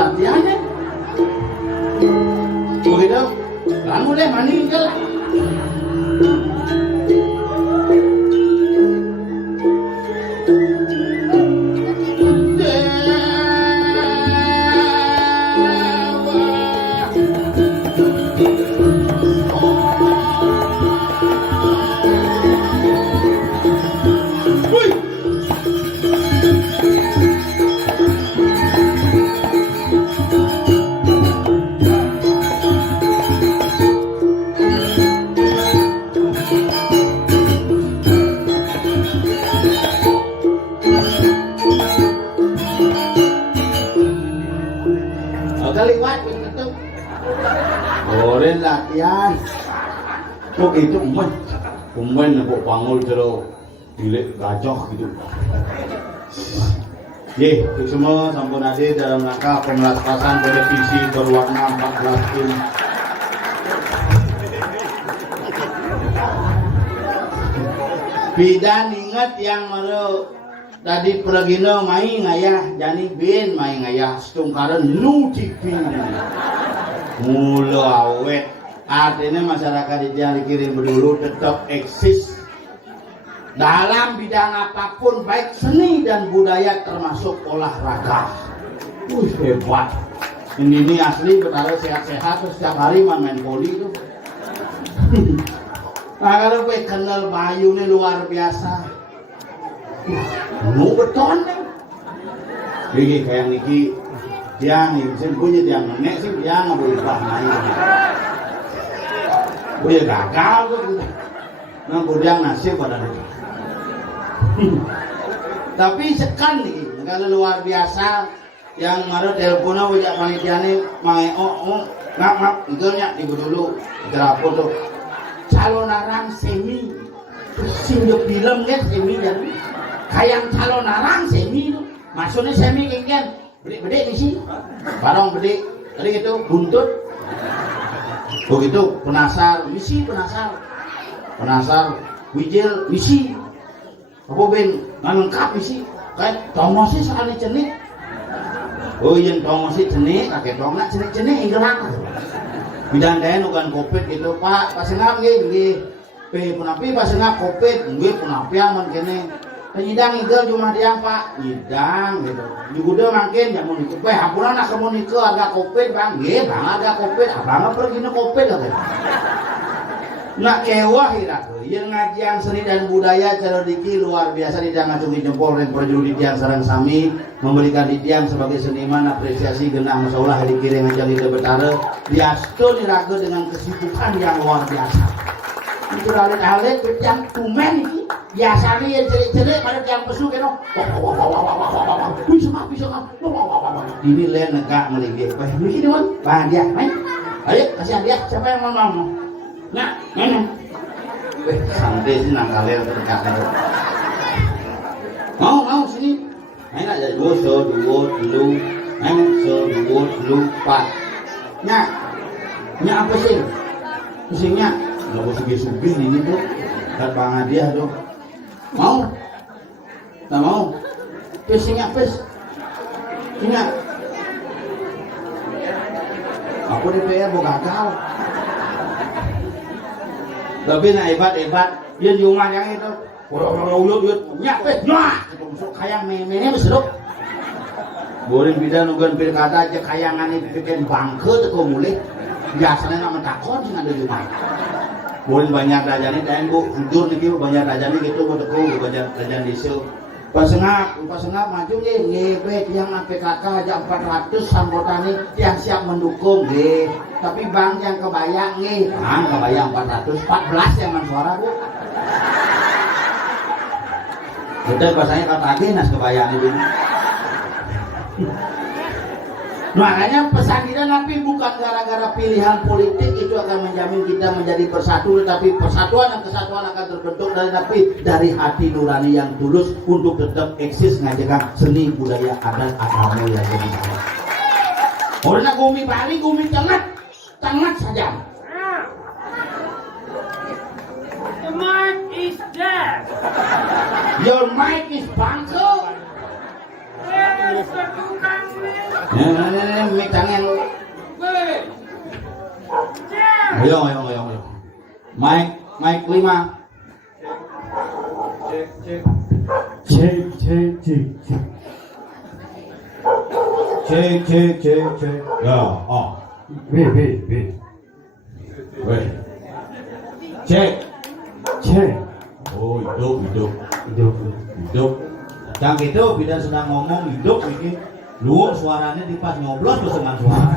latihannya begitu kamu deh meninggal kaliwat begitu boleh latihan kok itu umen kok pangul jero dilek gacoh gitu ye itu semua sampun hadir dalam rangka pemelaskasan televisi berwarna 14 in bidan ingat yang baru tadi pergino main ngayah jani bin main ngayah setungkaran nu tipin mulu awet artinya masyarakat yang dikirim dulu tetap eksis dalam bidang apapun baik seni dan budaya termasuk olahraga. Hebat ini asli betara sehat-sehat terus setiap hari main voli tuh. Nah kalau gue kenal Bayu ini luar biasa nu beton nih jadi kayak niki tiang ini punya tiang nenek sih tiang nggak boleh main gue gagal tuh nang budang nasib pada itu tapi sekan nih kalau luar biasa yang ngaruh teleponnya wajah panitia nih main ngap itunya ibu dulu terapun tuh calon arang semi sing film kan semi jadi kayak calon arang semi itu maksudnya semi kan bede nih sih barang bede tadi gitu buntut begitu penasar misi penasar wijil misi apa ben lengkap misi kayak tongosi sekali cenik oh iya tongosi cenik kakek tongak cenik inggelang bidang daya nukan kopit gitu pak pasengap gini punapi pasengap kopit gue punapi aman kene penyidang igel cuma dia pak nyidang gitu juga makin jamu nikah hapuran nak kamu nikah agak kopit bang bang agak kopit abang pergi na kopit lah nak kewah iraku yang ngajian seni dan budaya cara diki luar biasa di ngacungi jempol dan perjudi tiang sarang sami memberikan di tiang sebagai seniman apresiasi genah masalah dikirim ngajali ke betara diastu diraga dengan kesibukan yang luar biasa itu alit-alit yang kumen ini biasanya yang celik-celik pada yang pesu kena bisa ini lain negak melingkir mungkin dewan bahagia main ayo kasihan dia siapa yang mau nah santai sih nangkalnya terdekat mau sini main aja dua dulu pak nya apa sih musimnya nggak mau sugi-sugi ini tuh dan bang dia tuh mau nggak mau pesingnya ingat aku DPR mau gagal tapi nak hebat dia di rumah yang itu ulut nyapes nyah kayak meme berseruk boleh bidan ugan pilkada aja kayangan ini bikin bangke tuh kau mulai biasanya nak mentakon sih ada di rumah boleh banyak rajani dan bu jujur nih banyak rajani gitu buat aku banyak rajani isu pas ngap maju nih yang PKK aja 400 anggota nih yang siap mendukung nih tapi bang yang kebayang nih bang kebayang 414 yang suara bu betul bahasanya kata lagi nas kebayang ini Makanya pesan kita Nabi bukan gara-gara pilihan politik itu akan menjamin kita menjadi bersatu, tetapi persatuan dan kesatuan akan terbentuk dari Nabi dari hati nurani yang tulus untuk tetap eksis ngajakan seni budaya adat agama yang lebih baik. Orang gumi Bali gumi tengah saja. The mic is dead. Your mic is bangko. Where is the tukang mic? Mic tangan. Wait. Ayo. Mic 5. Cek. Ya, oh. Wait. Cek. Oh, hidup. Yang itu bidan sedang ngomong hidup ini. Luang suaranya di pas nyoblos bersenang suara.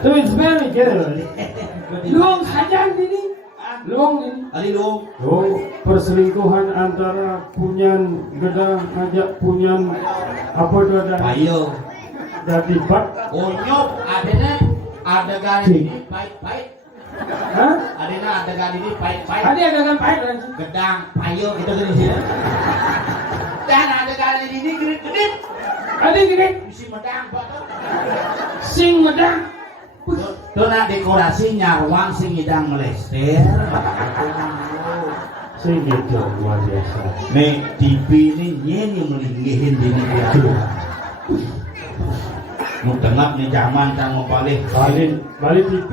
So it's very good. Luang saja ini. Luang ini. Ali luang. Oh, perselingkuhan antara punyan gedah ngajak punyan apa itu ada Ayo. dari bak. Oh nyop, ada garis ini baik. Hah? Ada garis ini baik. Tadi ada kan pahit kan? Gedang, payo gitu gini sih. Dan ada garis ini gedit. Tadi gini. Isi medang foto. Sing medang. Tuh nak dekorasi nyarwang sing hidang melester. Sing gitu luar biasa. Nih TV ini nyenyi melinggihin dini dia. Mau tengap nih zaman kan mau balik. Bali TV.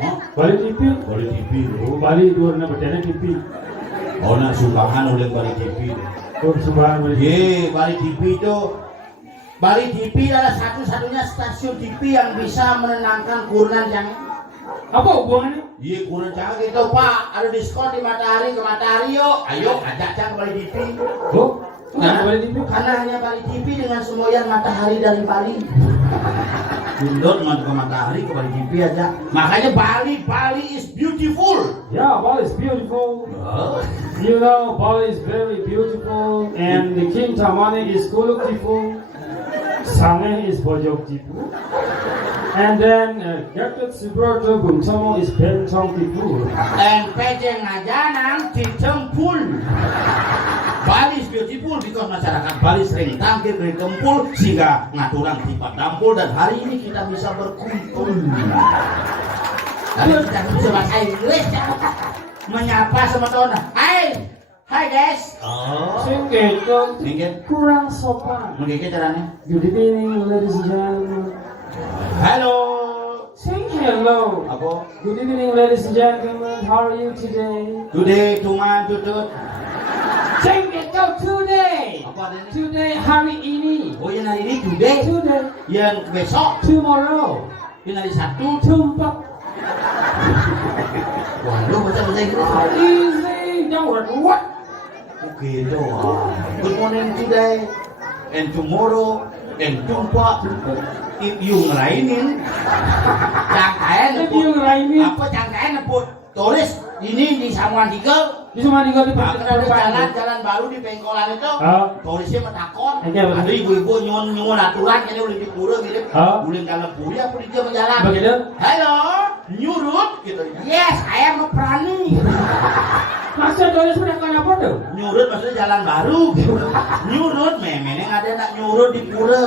Oh, Bali TV. balik TV. Oh, Bali dua na bedanya TV. Oh nak subahan oleh balik TV. Oh, subhan Bali. Ye, balik TV itu. Bali TV adalah satu-satunya stasiun TV yang bisa menenangkan kurunan jangan. Apa hubungannya? Iya kurang jangan gitu Pak, ada diskon di Matahari ke Matahari yuk. Ayo ajak cang Bali TV. Oh, Karena Bali TV. Karena hanya Bali TV dengan semboyan matahari dari Bali. Mundur ke Matahari ke Bali TV aja. Makanya Bali is beautiful. Yeah, Bali is beautiful. Oh. You know, Bali is very beautiful, and the King Tamani is beautiful. Sange is beautiful. And then Gatot Subroto Buntomo is beautiful. And Pejeng Ajanan Cicempul. Bali is beautiful because masyarakat Bali sering tampil dari tempul sehingga ngaturan tipat dampul dan hari ini kita bisa berkumpul. Tapi kita bisa bahasa Inggris ya. Menyapa sama teman. Hai guys. Oh. Sing gitu. Mungkin Kurang sopan. mungkin caranya. Good evening, ladies and gentlemen. Halo. Sing hello. Apa? Good evening, ladies and gentlemen. How are you today? Today cuma tutut. Sing gitu today. Apa ada ini? Today hari ini. Oh yang hari ini today. Today. Yang besok. Tomorrow. Yang hari Sabtu. Tumpak. Wah lu baca Inggris. Easy. Don't what? Oke doang. Good morning today and tomorrow and tumpak. If you ngerainin, cangkain If you ngerainin. apa cangkain neput tulis ini di Samuan Tiga. Di semua di kota Jalan baru di Pengkolan itu. Tulisnya metakon. Iya, betul. Ada ibu-ibu nyun aturan ini udah dipura gitu. Boleh kalau puri apa dia berjalan. Begitu. Halo, nyurut gitu. Yes, I am a prani. Masa tulis mereka apa tuh? Nyurut maksudnya jalan baru gitu. Nyurut memang ada nak nyurut di pura.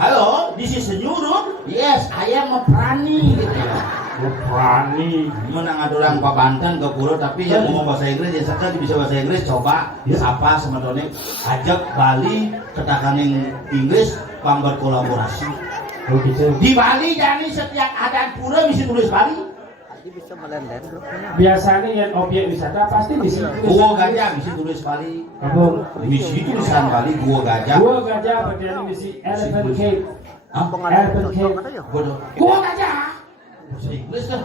Halo, this is a nyurut. Yes, I am a prani gitu. Berani. Menang ada orang Pak Banten ke pura tapi yang ngomong bahasa Inggris yang sekali bisa bahasa Inggris coba disapa sama Tony ajak Bali ketakan yang Inggris pang berkolaborasi. Oh gitu. Di Bali jadi setiap ada pura bisa tulis Bali. Biasanya yang objek wisata pasti di sini. Gua gajah bisa tulis Bali. Apa? Misi tulisan Bali gua gajah. Gua gajah bagian misi Elephant Cave. Elephant Cave. Bodoh. Gua gajah. Bahasa Inggris kan.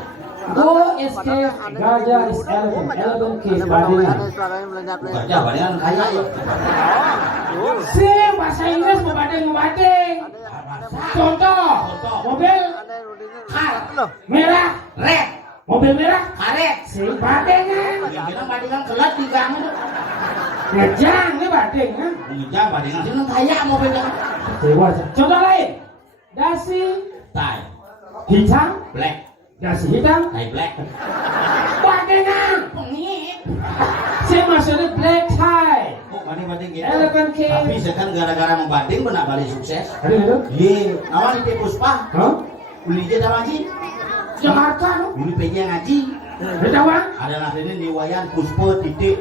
Go is cave, gajah is elephant. Elephant cave badangan. Gajah badangan kaya ya. Sing bahasa Inggris mau badeng. Contoh. Mobil kar merah Red. mobil merah Karet. sing badengan. Yang bilang badangan kelat di gang itu. Ngejang nih bading kan? Ngejang badingan sih nang kaya mau pegang. Dewasa. Contoh lain. Dasi Tai, hitam, black, dasi hitam, tai black. badengan. Pengit. Saya maksudnya black tie. Oh, bading bading gitu. Elephant cave. Tapi sekarang gara-gara membading benar balik sukses. Ada itu? Ye, nawan di Puspa. Hah? Uli je dah ngaji. Jakarta no? Uli PJ ngaji. Berapa? Ada nasrin di wayan Puspa titik.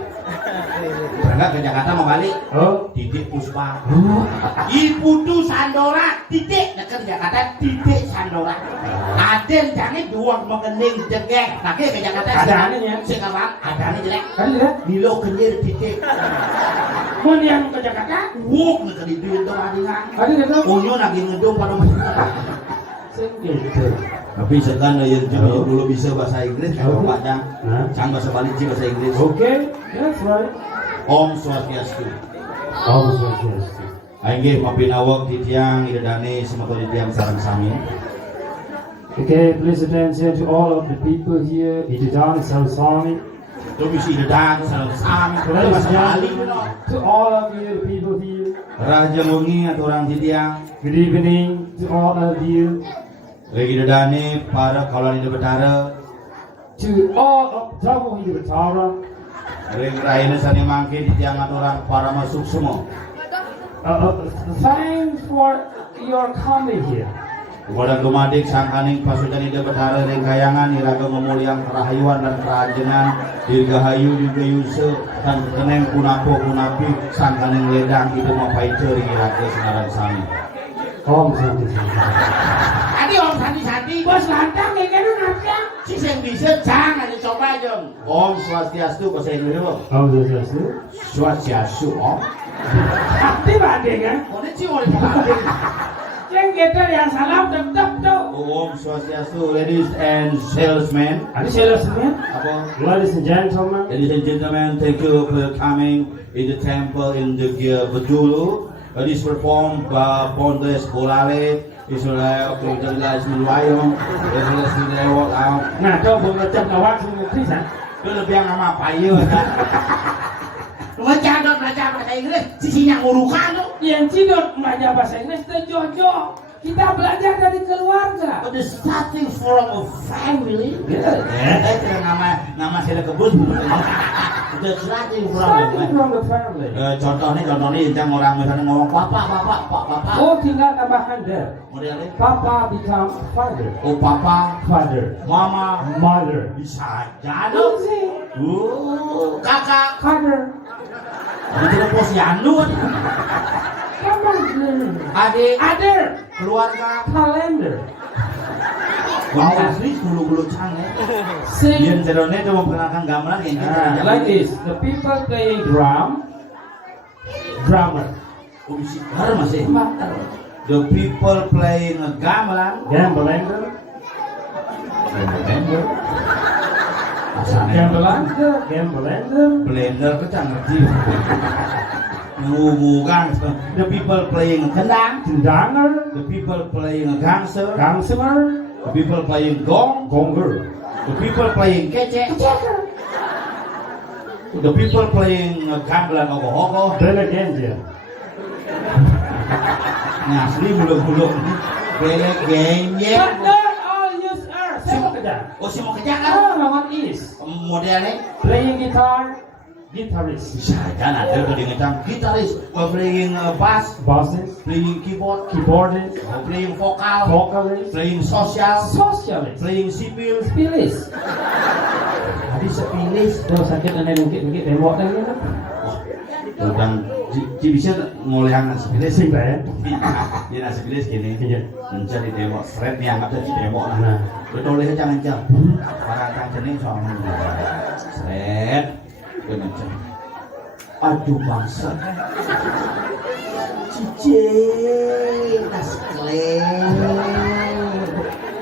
Berangkat ke Jakarta mau balik. Oh. Titik Puspa. Ibu tu Sandora titik dekat Jakarta titik Sandora. Aden jangan dua mengening jegek. Lagi ke Jakarta. Ada anehnya. Sekarang ada aneh jelek. Ada ya? Milo kenyir titik. Mau yang ke Jakarta? Wuk nak kedidin tu adingan. Ada gitu? Onyo lagi ngedung pada masjid. Gitu. Tapi sekarang yang dulu bisa bahasa Inggris kalau Pak Jang, Nah. Jang bahasa Bali bahasa Inggris. Okay, that's right. Om Swastiastu. Oh, yes. Ainggih mapinawag di tiang idadane semoga di tiang sareng sami. Okay, please attention to all of the people here. Ididan Sarasani. Tu bisi idadang sareng sami. Ladies Bahasa and Bali gentlemen, to all of you, the people here. Raja Mungi atau orang di tiang. Good evening to all of you. Lagi idadane para kawan di betara. To all of Jamu Hibatara. Ring raine sani mangke di tiang atau orang para masuk semua. Thanks for your coming here. Kepada gumadik sangkaning pasukan ide betara ring kayangan iraga memuliang kerahayuan dan kerajengan dirgahayu juga yuse dan keneng kunapo kunapi sangkaning ledang itu mapaite ring iraga sekarang sami. Om Santi Santi. Tadi Om Santi Bos lantang ya kan ngapa? si sing bisa jangan dicoba jeng. Om Swastiastu bahasa Inggris lo. Om Swastiastu. Swastiastu Om. Hati bading kan? Konnichi oleh kabeh. Yang kita yang salam tetap tuh. Om Swastiastu, ladies and salesmen. Ada salesman. Apa? Ladies and gentlemen. Ladies and gentlemen, thank you for coming in the temple in the Bedulu. This performed by Pondes Bolale, Israel, Kudalas Milayong, Israel Sidewalk out. Nah, coba macam awak semua Krisan. Itu lebih yang sama payu kan. Belajar bahasa Inggris, sisinya ngurukan tuh. Yang cidot belajar bahasa Inggris terjojo. Kita belajar dari keluarga. But the starting from a family. Itu nama saya kebun. The starting from a Starting family. from the family. Contohnya yang orang misalnya ngomong papa. Oh, tinggal tambahkan there. Modelnya. Papa become father. Oh papa, Father. mama, Mother. bisa aja dong. Kakak. Father. Itu posyandu. Come on. Adik, Ada. keluarga. Calendar. Wah asli bulu-bulu canggih. Sing. Yang cerone itu memperkenalkan gamelan yang kita. Like this, the people playing drum. Drummer. Oh bisi har masih. The people playing a gamelan. Gambelander. Blender. Asalnya. Gambelander. Gambelander. Blender kita ngerti. Ngumukan. The people playing kendang. Tendanger. The people playing a gangster. Gangster. The people playing gong. Gonger. The people playing kece. The people playing gamelan ogoh-ogoh. Belegenja. Nah, asli bulu-bulu ini belek genjek. But not all use earth. Saya mau kerja. Oh, si mau kerja kan? Oh, lawan is. Modelnya Playing guitar. Guitarist. bisa aja nanti udah ngecam gitaris, playing bass, Bassist. playing keyboard, Keyboardist. playing vokal, Vocalist. playing sosial, Socialist. playing sipil. Spilis. Tadi sepilis. Terus sakit dan mungkin tembok kan gitu. Tentang bisa ngolehan sepilis Sing ya. Dia nasi sepilis gini. Iya. Mencari demo, thread nih anggap aja demo lah. Nah. Betul deh jangan jam. Para kang jenis soalnya. Thread. Kencang. Aduh bangsa. Cici, nasi keleng.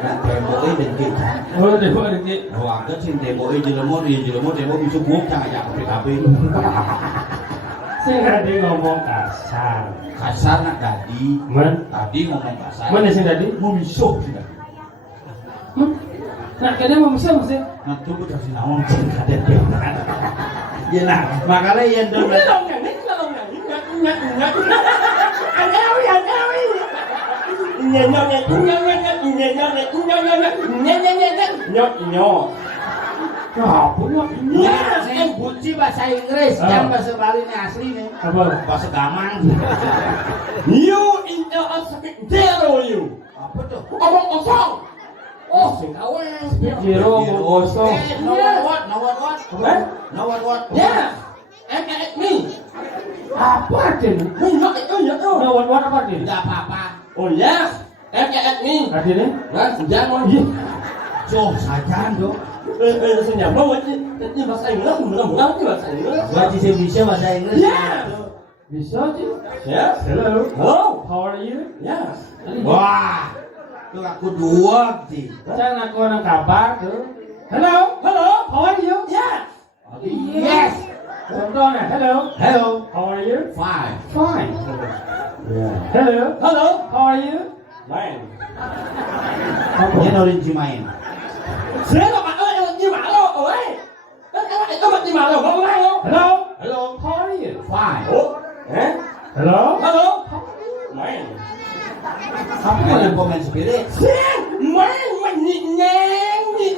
Nah demo ini dengki. Oh, tembok dengki. Ruangkan sih demo ini jelemo bisa buuk jangan ajak PKB. Sing tadi ngomong kasar. Kasar nak tadi. Tadi ngomong kasar. Mana sing tadi? Mau misuh sudah. Nak kena mau mesti. Nah tuh kasih nawang sing kadet. Ya nah, makanya yang dulu. Ya, saya benci bahasa Inggris, yang bahasa Bali ini asli nih. Apa? Bahasa Gamang. You in the speak zero you. Apa tuh? Omong kosong. Oh, sing kawe. Zero kosong. No what? No what? Yeah. And me. Apa artinya? No, itu ya tuh. No, what apa artinya? Tidak apa-apa. Oh yes. And me. Artinya? Nah, jangan. Jom saja dong. Senyap banget ini bahasa Inggris, mudah-mudahan ini bahasa Inggris. Baca saya bisa bahasa Inggris. Yeah. Bisa sih. Yes. Hello. Hello. How are you? Yes. Wah, itu aku dua sih. Jangan aku orang kabar tuh. Hello. Hello. How are you? Yes. Yes. Contohnya, hello. Hello. How are you? Fine. Fine. Yeah. Hello. Hello. How are you? Man. Ini orange main. Saya là bạn ơi, em như bạn đâu, ơi. Các bạn như bạn đâu, không ai không? Hello. Hello. How are you? Fine. Ủa? Hả? Hello. Hello. Man. Apa yang komen spirit? Xem, man nhẹ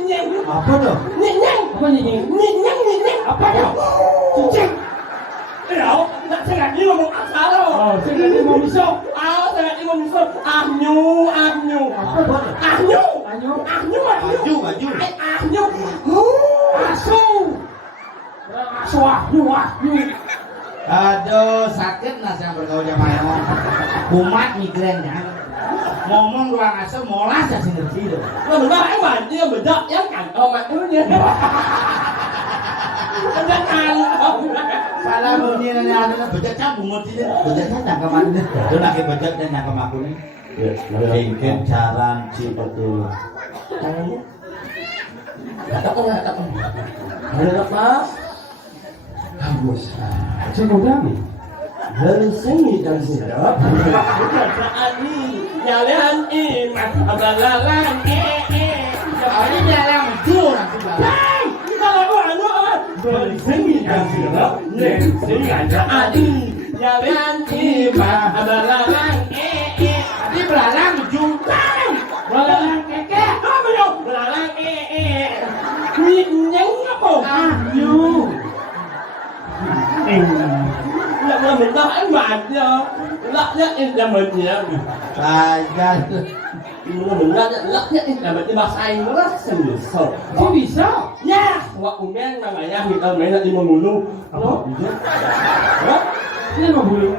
nhàng. Apa tuh? Nhẹ Apa nyanyi? nhàng. Apa tuh? Cicing. Cái đó, saya nggak ini ngomong asal đâu. Oh, saya tadi mau misok. Saya nggak ini ngomong asal. Anyu. Apa tuh? Anyu. Anyo. Baju. Anyu. Asu. Asu ahyu. Aduh, sakit nas yang bergaul sama Emo. Kumat migrennya. Ngomong ruang asal molas ya sih ngerti loh. Mà mình nói mà chưa mình đọc dám cảnh ông mà thứ như anh dám ăn không Salah bunyi nanya ada bejat cabung mau tidak bejat cadang kemana nih? Itu lagi bejat dan yang kemaku nih. Mungkin jalan si betul. Ada apa? Bagus. Saya mau dami. Dari sini dan sedap. Bukan saat ini. Jalan iman, abalalan Ini dia yang curang sudah. Kalau anu dari sini dan sedap. Sini saat ini. Jalan iman, abalalan Ini belalang juga. balalang keke. Apa yo? Balalang nhánh apa? Ayu. Là mình nói mà cho lắc nhất là mình gì đó. Saja. Mình nói lắc nhất là mình đi bahasa Anh nó rất sừng sờ. Kok bisa? Ya, waktu men namanya kita main di Mulu. Halo. Hah? Ini mau bulu.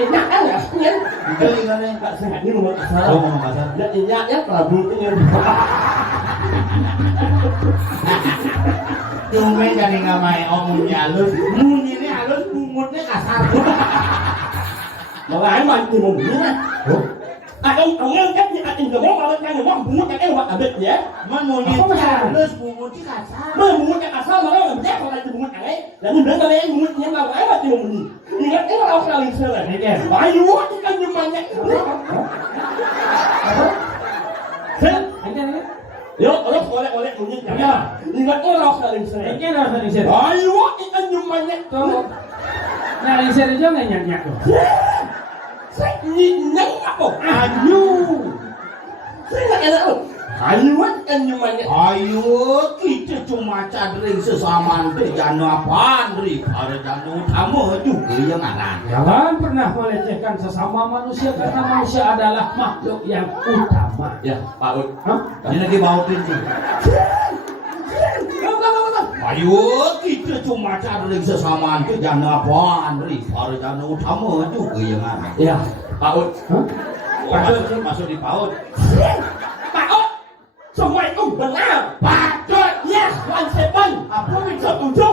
Enak kan ya? Kan? Itu ini. Enggak sengaja ngomong Oh, kasar. ngomong kasar. Ya iya ya Prabu ini. Tumben jadi nggak main omongnya halus. Bunyinya halus, bungutnya kasar. Mà lại thì một bữa này. Ông nghe cách như anh được món vào cái món bún cái bạn ở bên nhé. Man bunyinya halus, bungutnya kasar. Mà bún cái asal mà nó làm rác vào lại thì bún cái. Là mình đến đây bún nhưng mà phải mà thì mình. Nhưng cái nó đâu sao liền xưa này nè. Phải lúa chứ anh nhưng mà nhé. Thế Ini kan? yo, orang oleh bún nhưng chẳng. Nhưng cái nó đâu sao liền xưa này. Ini kan harus diser. Phải lúa chứ anh nhưng mà nhé. Tuh. Nah, diser aja nggak nyak tuh. Sách nhịn nhánh apa? Ayu. Saya nggak enak. Ayu kan nhưng mà nhé. Ayo kita cuma cadring sesama deh jangan apaan deh ada jangan utama juga yang ngaran. Jangan pernah melecehkan sesama manusia karena manusia adalah makhluk yang utama. Ya, Pak Ud. Hah? Ini lagi bautin sih. Ayo kita cuma cadring sesama deh jangan apaan deh ada jangan utama juga yang ngaran. Ya, Pak Ud. Hah? Masuk di paut. Pak Ud. Semua itu benar. Pak Dot. Yes, 17. Apa itu? Setuju.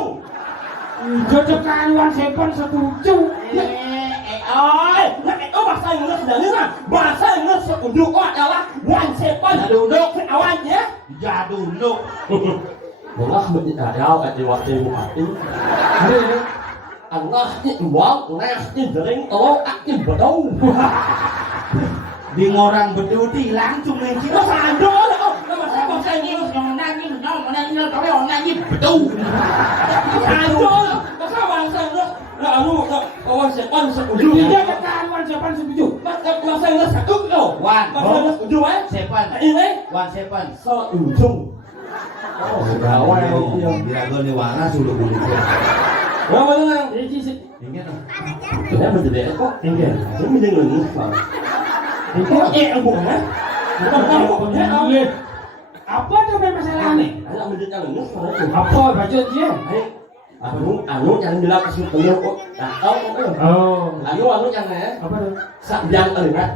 Jodokan Wan Sepon setuju. Ôi, cái bahasa Inggris dan ini bahasa Inggris setuju adalah 17. Duduk ke awal ya. Ya duduk. Allah berdialog di waktu mati. Allah iwal, nah idring tolong akin bedau. Di ngorang bedudi langsung main Nó sàn đó đâu. Nama saya bahasa Inggris. tapi orang nyanyi betul. Sàn đó. Nó sao bahasa Inggris? Là anu kawan sepan setuju. Dia kata wan siapa setuju. Maka masa yang satu tu. Wan. Masa yang setuju Seven. Ini One seven. setuju. Oh, kawan yang Birago ni waras dulu dulu. Berapa orang? Ini sih. Ingin lah. Kita menjadi kok. Enggak. Ini menjadi lupa. Ini bukan? Bukan. Apa tuh masalah nih? Anak menjadi lupa. Apa baca dia? Anu yang bilang kasih penuh kok. Tak tahu kok. Oh. Anu yang Apa tuh? sak biang eringat.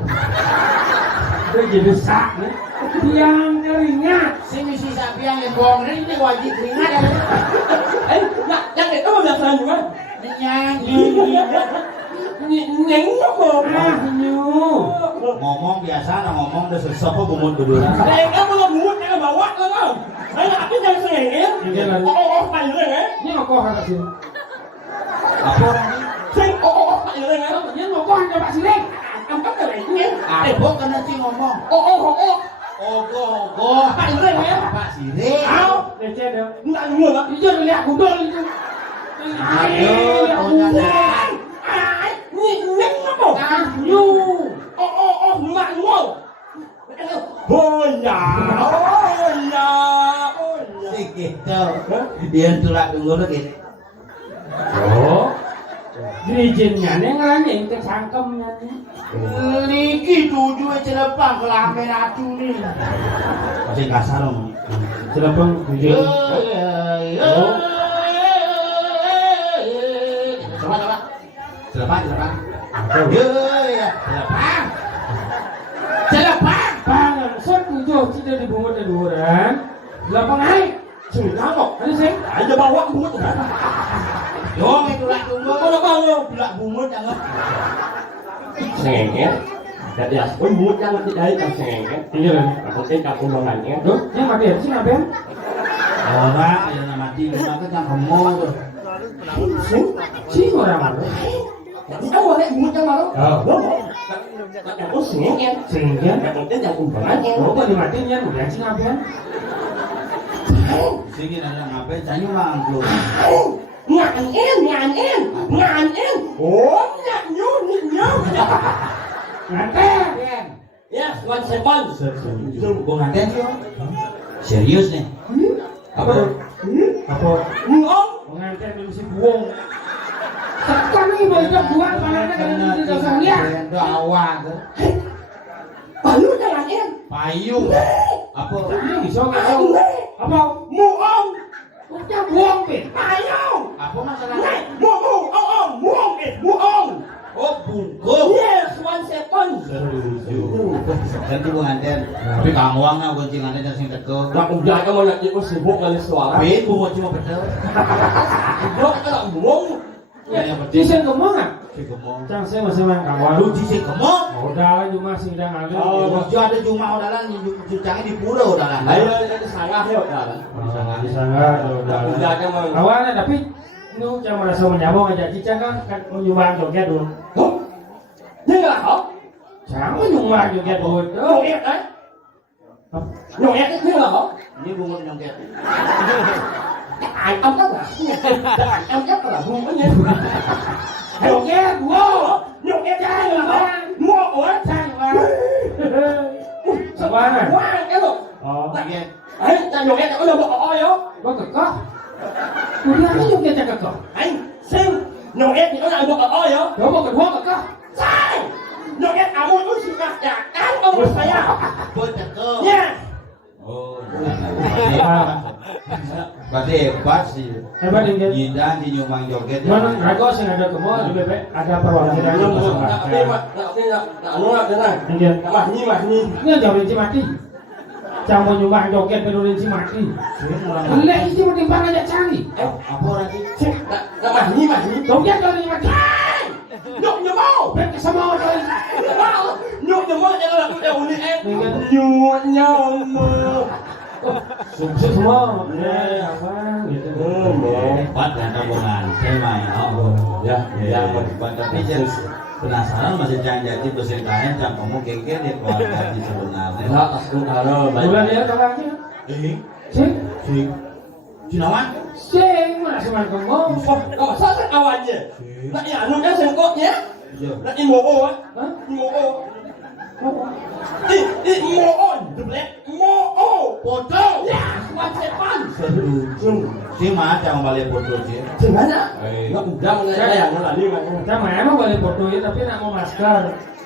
Itu jadi sak nih. Yang ngeringat. Sini si sapiang yang bohong ini wajib keringat. Nak yang itu biasa juga. Nyanyi. Neng apa? Ngomong biasa, ngomong udah selesai kok bumut dulu lah. Neng apa lo mulut yang bawa kan? Saya aku yang sengit. Oh, paling ya. Ini ngoko kata sini. Apa orang ini? Sing paling ya. Ini ngoko hanya Pak Siling. Angkat ke Apa kena sih ngomong? Oh. Ogo. Paling ya. Pak Sire. Au. Leceh dah. Enggak dulu lah. Itu lihat gudol itu. Aduh, taunya Neng apa? Yu. Oh, mak lu. Oh ya. Gitu. Dia tulak dulu lagi. Oh. Dirijinnya nih ngeranya itu sangkemnya nih. Niki tujuh celepang kelamin acu nih. Masih kasar dong. Celepang tujuh. Coba. Celepang. Celepang. Bang, set tujuh tidak dibungut deduran. Lapang naik. Cerita kok. Ada sih. Aja bawa buat. Dong itu lah tunggu. Mana bang? Tulak bungut jangan. Sengit. Jadi aspun buat yang nanti dari kan sengit. Iya lah. Aku tinggal undangannya. Duh, yang mati sih ngapain? Orang yang mati rumah kan yang kemo tuh. Sih orang mana? Jadi awal yang buat yang mana? Oh. Aku sengit. Sehingga Yang penting yang undangannya. oh kok dimatiin ya? Udah sih ngapain? Sini ada ngapain? Tanya mang belum. Ngàn em. Oh, nyu. Nganten. Yes, 1 second. Gua nganten sih. Serius nih. Apa? Apa? Muong. Pengantin dulu si buong. Tekan nih banyak buang panahnya kalau itu dosa mulia. Doa tuh. Baru jalan em. Payung. Apa? Ini bisa nggak? Apa? Muong. Udah buang be. Ayo. Apa masalahnya? Muong. Oh, bungkuk. Yes, 1 second. Ganti gua nganten. Tapi kangwang na gua cing nganten sing teko. Nak udah kamu nak ikut sibuk kali suara. Tapi gua cuma betul. Sibuk kan muong. Yang penting Bisa ngomong nggak? si kemo. Cang saya masih main kawan. Lu di si kemo. Udah lah cuma sih udah ngalir. Oh, dia ada cuma udah lah cucangnya di pura udah lah. Ayo ini sangat ya udah. Bisa nggak? Udah. Udah kamu. Awalnya tapi nu cang merasa menyambung aja. Cicang kan menyumbang joget dulu. Ini nggak kau? Cang menyumbang joget dulu. Nyonget kan? Nyonget ini nggak kau? Ini bunga nyongket. Ai ông đó là em chắc là buông có nhiều Joget wow. nhiều em trai là không mua ủa Cang mà. Sebuah này. quá cái rồi Oh. Iya. ấy ta nhiều em có đâu bộ oi không Gua kekeh. Udah kan joget cang kekeh. anh xem nhiều em thì có nào bộ oi không Gua mau kedua kekeh. sai nhiều em áo môi cũng là ya kan ông saya Gua teko. nha Oh. Berarti hebat sih. Hebat ini. Yindan di nyumbang joget. Mana rago sih ada ke mall di BP ada perwakilan nhưng yang mà masuk. cái là nó là thế này Kemudian mà nhìn ini jauh rinci mati. Cang mau nyumbang joget pedo rinci mati. Lek iki mau timbang aja cari. Apa orang itu? mà nhìn Joget pedo rinci mati. nhục như mau Ben sama kali. nhục như mau cho nó đều đi em nhục nhau mơ Sukses semua. Ya, apa gitu. Hebat kan tabungan. Tema ya. ya Ya, tapi jangan penasaran masih jangan jadi berceritakan jangan kamu kengkel ya keluarga di sebenarnya. Nah, aku kalau Bulan ya kakaknya. Eh, Sing. si Cinawan? Sing nak cuma ngomong. Oh, saya awalnya. Nak ya, nu kan sengkoknya. Nak imo ah. Imo. Imo, double. Imo. Foto. Ya, macam Si macam balik foto sih. di mana? Nak udah saya yang lali macam. Kita memang boleh fotoin tapi nak mau masker.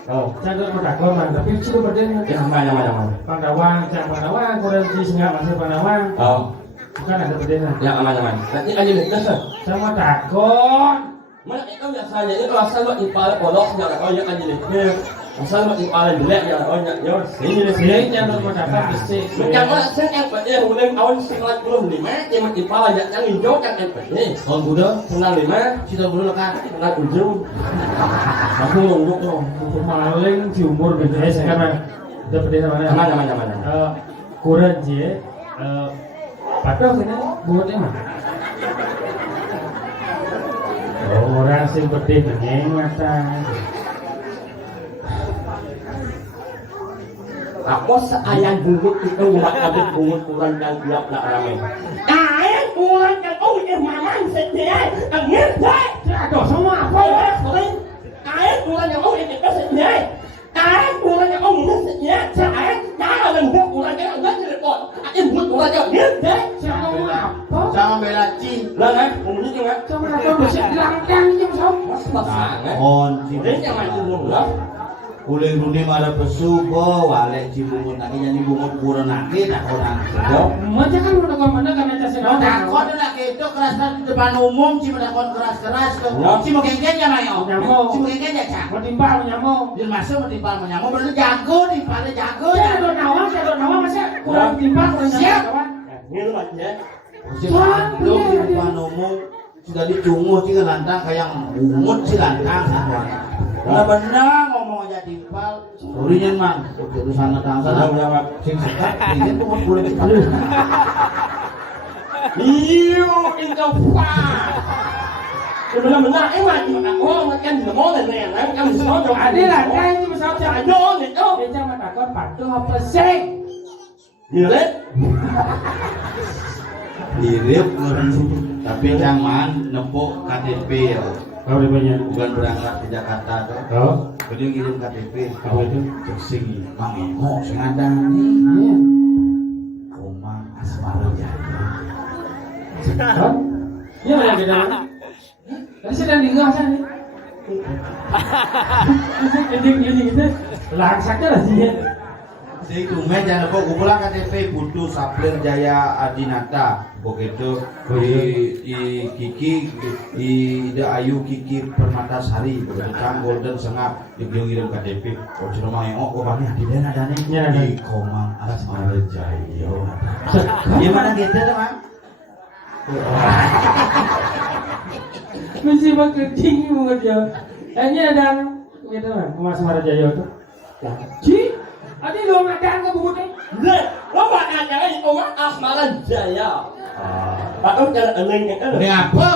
Oh, Saya tak mau takut man, tapi itu berdua. ya mana. Pandawang, cang Pandawang, kurang di singa masih Pandawang. Oh, Bukan ada berdua. ya mana. Nanti aja nih, kan? Saya mau takut. Mana itu biasanya itu asal buat ipal polok yang oh yang aja nih. Asal buat ipal jelek yang oh yang sini Sini jangan mau dapat bisik. Macam mana saya yang pada mulai awal sekolah belum 5 dia mati ipal aja yang hijau kan nih. Tahun Buddha, Senang 5, si tahun Buddha kan. senang 7. Aku nunggu loh. Maling di umur beda sekarang. Ada berdua mana? Mana. Kurang je. Padahal kena buatnya mana? Orang sing putih nengeng mata. Apa seayang bungut itu umat abis bungut kurang dan tiap nak ramai. Ayang kurang dan oh ini mamang sedih. Angin deh. Ada semua apa ya? Ayang kurang yang oh ini sedih. Ayang kurang yang oh ini sedih. Ayang jangan lembut kurang yang enggak direpot. Ayang bungut kurang yang angin deh. Siapa mau apa? Jangan bela cing. Lah kan, bunyi juga. Sama apa bisa langkang je som. Mas pasangan. On si. Ini yang macam dulu lah. Uling runi mara pesubo, wale cibungut lagi jadi bungut buron lagi tak orang. Macam kan udah kau mana kan aja Oh, takut nak itu keras di depan umum, cuma takut keras tuh. Si mau genggen ya mayo. Nyamuk. Si mau genggen ya cak. Mau timbal nyamuk. Dia masuk mau timpal menyamuk, berarti jago, timpalnya jago. Saya ada nawang masa kurang timbal kurang Siap. kawan. Ini lu aja. Si belum di depan umum sudah dicunguh sih lantang kayak bungut si lantang. Benar ngomong aja timpal. Urinya mang, urusan datang sana. Sing sekat, ini tuh mau boleh kita. Iyo, engkau fah. Benar-benar emang oh kan di mall dan lain-lain kan di sana Ada langkang ni pesawat ada jangan. itu. Dia jangan takut patuh apa sih? Mirip. Mirip, tapi jangan nempuk KTP ya. Kau banyak. Bukan berangkat ke Jakarta tuh. Kau? Kemudian kirim KTP. Apa itu? Sing Mang Emo sing ada nih. Omang Asmara Jaya. Hah? Iya banyak kita. Tadi sedang di ngah sana. Ini kita langsaknya lah sih. Jadi tumen jangan lupa kumpulan KTP butuh Saplir Jaya Adinata. Begitu di Kiki di Ayu Kiki Permatasari begitu Kang Golden Sengap dikirim KTP. Oh cuma Mang Emo kok banyak di daerah dana di Komang Asmara Jaya. Gimana gitu tuh Mang? Mesti marketing banget ya. Ini ada gitu kan, Mas Marajaya itu. Ci, ada lo makan ke buku ni? Lihat, lo makan jangan itu mah Asmara Jaya. Patut jangan eneng kan? Ini apa?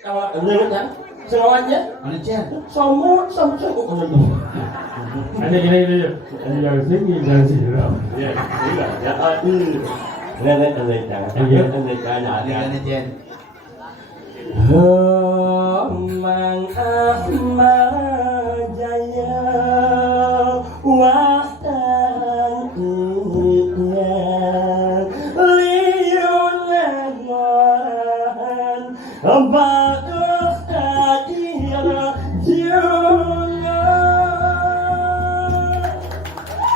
Kalau eneng kan, semuanya Mana Cer? semua kok eneng. Ada gini. Ada yang sini, yang sini. Ya, ya, eneng jangan. Eneng jangan. Ini Cer. Mang Asmara Jaya watan iyan liyunan bagus kadira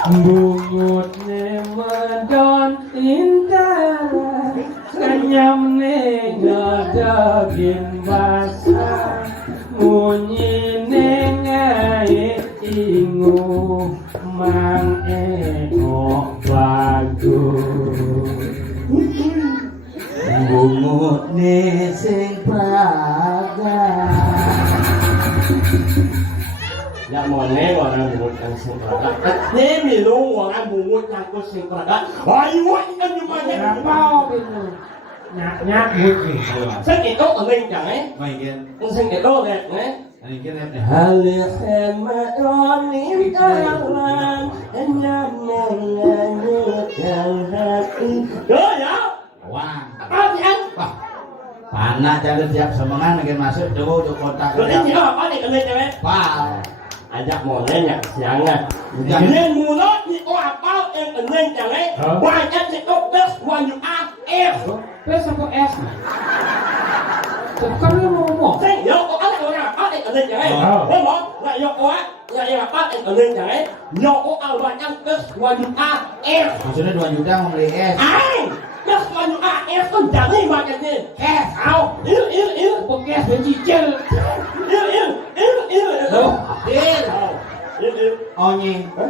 Bungut ne madon indah Kanyam ne daging basah Munyi ne ngai ingu Mang eo bagus Bungut ni sing praga. Ya boleh orang bungut yang sempurna. Ini minum orang bungut yang sempurna. Ayo ikan gimana? Berapa itu? Nyak gitu. Saya itu eneng jangan. Main Saya itu eneng. Ini kira Halikan meronim kawan hanya menganyutkan hati. Ya. Wah. Apa yang? Wah. Anak jangan siap semangat makin masuk coba kontak Rồi đến nhớ có đi lên cho em. Wow. Ajak mau nanya siangan. Nên mua nó thì có bao em cần lên chẳng ấy. Why em sẽ có best when you are em. Best apa S? Kan lu mau ngomong. Thế nhớ có ăn được nào? Ăn được lên chẳng ấy. Thế đó là nhớ có á. Là em bắt em lên chẳng ấy. Nhớ có ăn và ăn best when you are em. Maksudnya 2 juta membeli es. Ai? Best when you are em con chẳng đi mà cái gì. Cash out. Yêu. Apa cash dan cicil? Yêu. Loh, Dil. Yêu. Onye. Hả?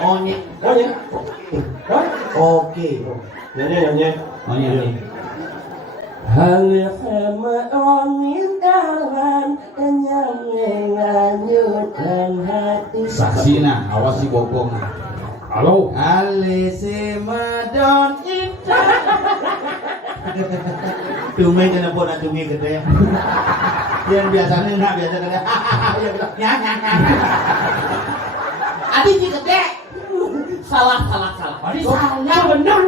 Onye. Có gì? Đó. Oke. Nyanyi. Onye. Hal sama onin dalam nyanyut hati. Saksina, awas si bokong. Halo. Alise madon ita. Dumai kenapa nak dungi gede? Yang biasanya enggak biasa gede. Adi si gede. Salah. Adi salah benar.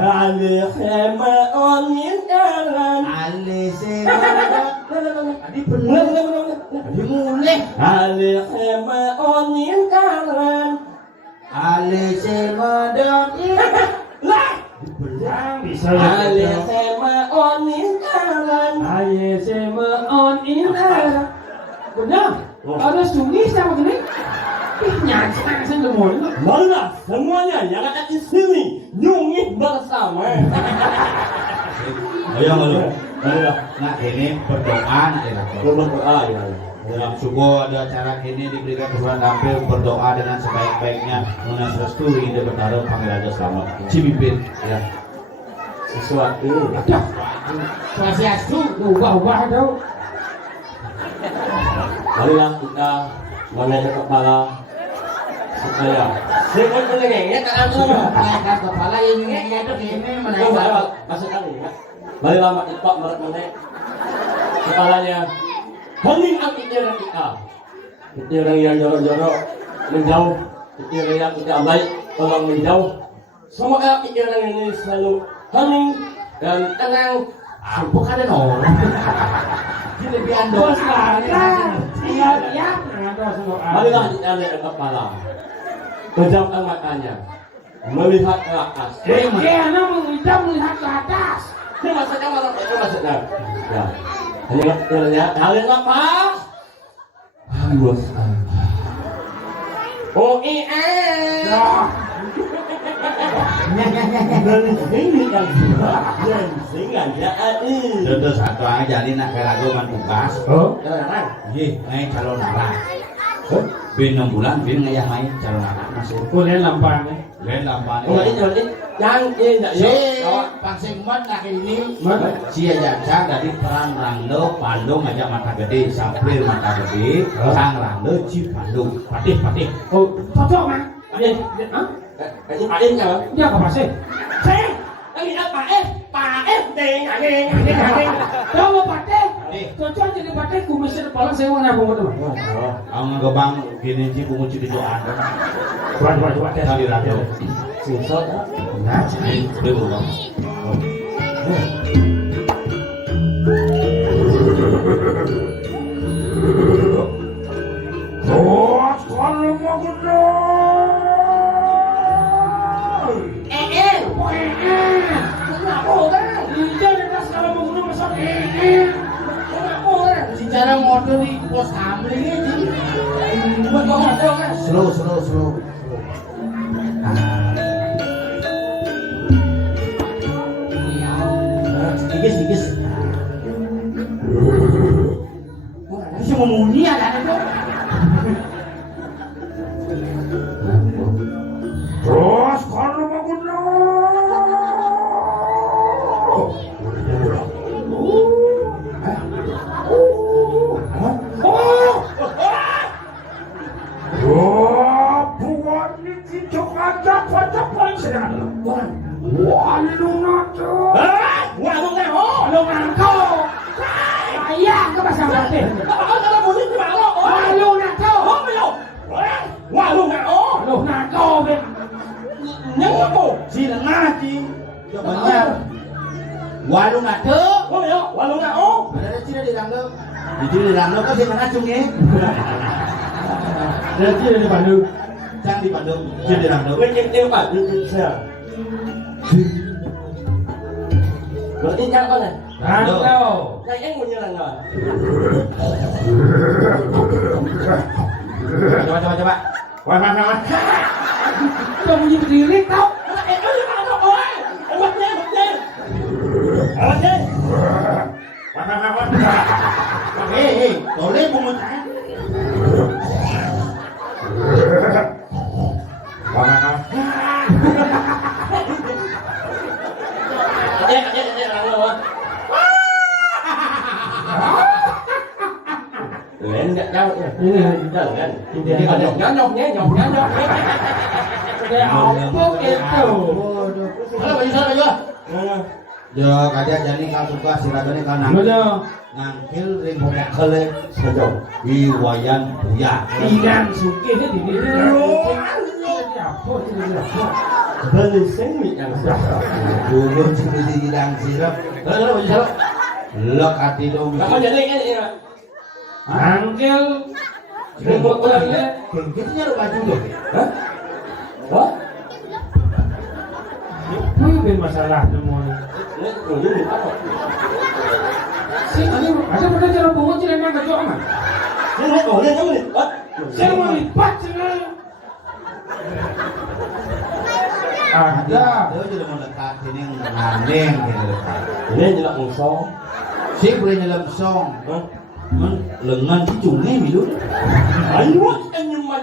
Hal sama onin dalam. Alise madon. Adi benar. Adi mulai. Hal sama onin dalam. Alise madon ita. Lah. Yang bisa Hal sama onin dalam. Aye sema on in air. Benar. Ada sungai sama gini. Nyanyi saya gemul. Mana semuanya yang ada di sini nyungit bersama. Ayo malu. Nah ini berdoa nak Berdoa ya. dalam subuh ada acara ini diberikan kesempatan tampil berdoa dengan sebaik-baiknya lunas restu ingin bertaruh panggil aja selamat Cibibin ya Sesuatu. Ada. Swastiastu. Ubah-ubah dong. Marilah kita menengok kepala supaya sekon menengoknya tak ada. naikkan kepala yang ini itu ini menaikkan Masuk kali ya. Marilah kita menek kepalanya. Hening pikiran kita. Pikiran yang jorok-jorok menjauh. Pikiran yang tidak baik tolong menjauh. Semoga pikiran ini selalu hening dan tenang. bukan ada orang jadi biar doa Ya. Ada semua. Marilah kita lihat kepala. Pejamkan matanya. Melihat ke atas. Anak mengidam melihat ke atas. Ini maksudnya. Ya. Hanya pikirannya. Kalian lepas. Halus. Oh iya. Sing aja terus satu aja jadi nak keragu mantukas Oh. iya naik calon anak bin 6 bulan bin ngayah main calon anak masuk Kuliah lampang nih. lain lampan Oh ini yang ini si pangsing mat nak ini Mana? si aja dari perang ranglo pandung aja mata gede samplir mata gede sang ranglo ci pandung patih Oh, cocok man. Adin. Hah? Adin apa? Dia apa sih? Saya lagi apa Pak ding. Kamu pakai? Cocok jadi pakai kumis kepala saya mau nabung betul. ang gabang gini ci kumu ci doan Coba kali radio Sensor. nah cai dulu bang Kalau mau gede. secara motor di pos amri ini slow sikit bisa memuji ada itu Terus kalau mau gede. Buat ini kita ajak pada polisi. Walu nato. Walu nato. Walu nato. Ayah ke pasang berarti. Kalau bunyi gimana? Walu nato. Warung ada. Oh ya, warungnya oh. Ada Cina di Ranglo. Di Ranglo kan sih mana cung ya? Dia Cina di Bandung. Cang di Bandung, Cina di Ranglo. Yêu bạn được sao? Berarti cang apa nih? Ranglo. Cang em như là rồi. Coba. Wah. Kamu jadi berdiri tau? Em ơi, bạn đâu ơi? Em bắt lên. Bắt lên. Hei, boleh pungut ah. Ada là rồi. Lên nhận nhau. Ini kan nyok nhé. Kayak apa gitu? Halo, baju sana juga. Yo, kadang jadi kau suka silakan kau nang. Betul. Ngangkil ring pokok kele sejauh di wayan buya. Ikan suki ini di apa? Bên sáng mị ăn sao? Dulu cuma di gidang sirap. Halo, baju sana. Lok hati dong. Kamu jadi cái gì mà? Angkel. Ring pokok kele. Kengkitnya lu baju dong. Hah? What? Mungkin masalah semuanya. Ini dulu apa? Si ada pernah cara bunga cina yang kacau amat. Ini kamu nih. Saya mau lipat cina. Ada. Dia jadi mendekat ini ngandeng gitu. Ini jelas musuh. Si boleh nyelam song. Lengan cungnya milu. Ayo, anh mà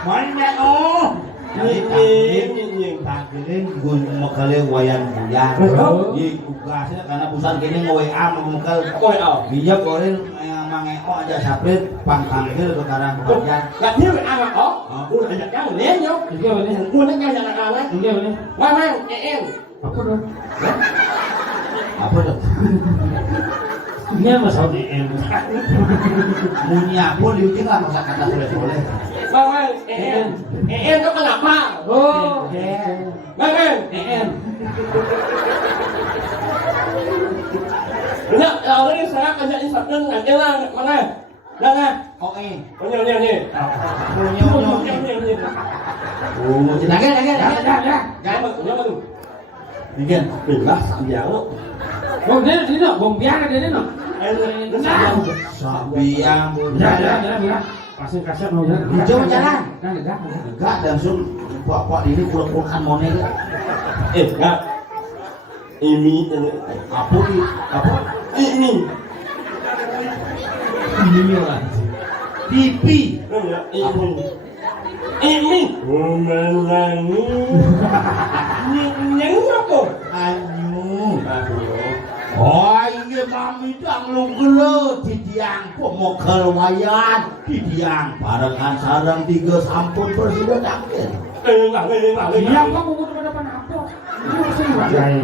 Mana oh. Tangkilin gun makale wayan buya. Di tugasnya karena busan kini nge-WA memukal. Coi ở. Dia koren mangeo aja saprit pangkangkil ke karang kebagian. Gak như vậy ăn mà có. Ui, anh đặt cá mình lé nhau. Ini apa ni? Ui, nó nhau nhận nào đấy. Ini apa ni? Mang, em. Apa dah? Apa tuh? Ini masalah DM. Munya pun diuji lah masa kata boleh. Mang, em nó có làm ma. Oh. Mang, em. Được, ở đây sẽ có nhận sập lưng là cái là mang này. Đây này. Oh eh. Có nhiều. Nhiều. Oh, lagi. Cái mà cũng nhớ mà. Bikin. Đừng bắt sẵn dạo đó. Bom dia ni nak, bom biar dia ni nak. Em nó sao? Sabiang. Ya. Pasang kaset mau jalan. Coba jalan. Nah, enggak. Enggak langsung pok ini kurang-kurang monek. Enggak. Ini Apa? ini. Ini orang. Pipi. Ini. Melangi. Nhấn nó cô. Anyu. Oh, ini mami dang lunggelo di tiang pemokel wayan di tiang barengan sarang 3 sampun presiden tangkil. Diam kamu mau depan apa? Ini mesti dibayar.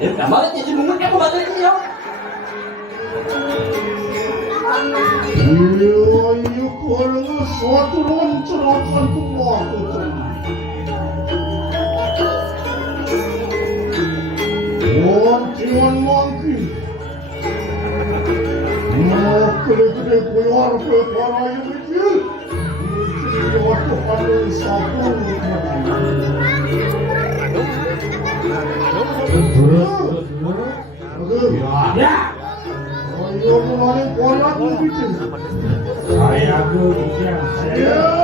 Em cảm ơn chị muốn em có bạn đấy gì không? Ayo kalau suatu loncaran keluar Wantian mangki Gede-gede keluar ke para yang kecil Waktu ada sabun Ya. Ayo mulai pola begitu Saya ke dia. Ya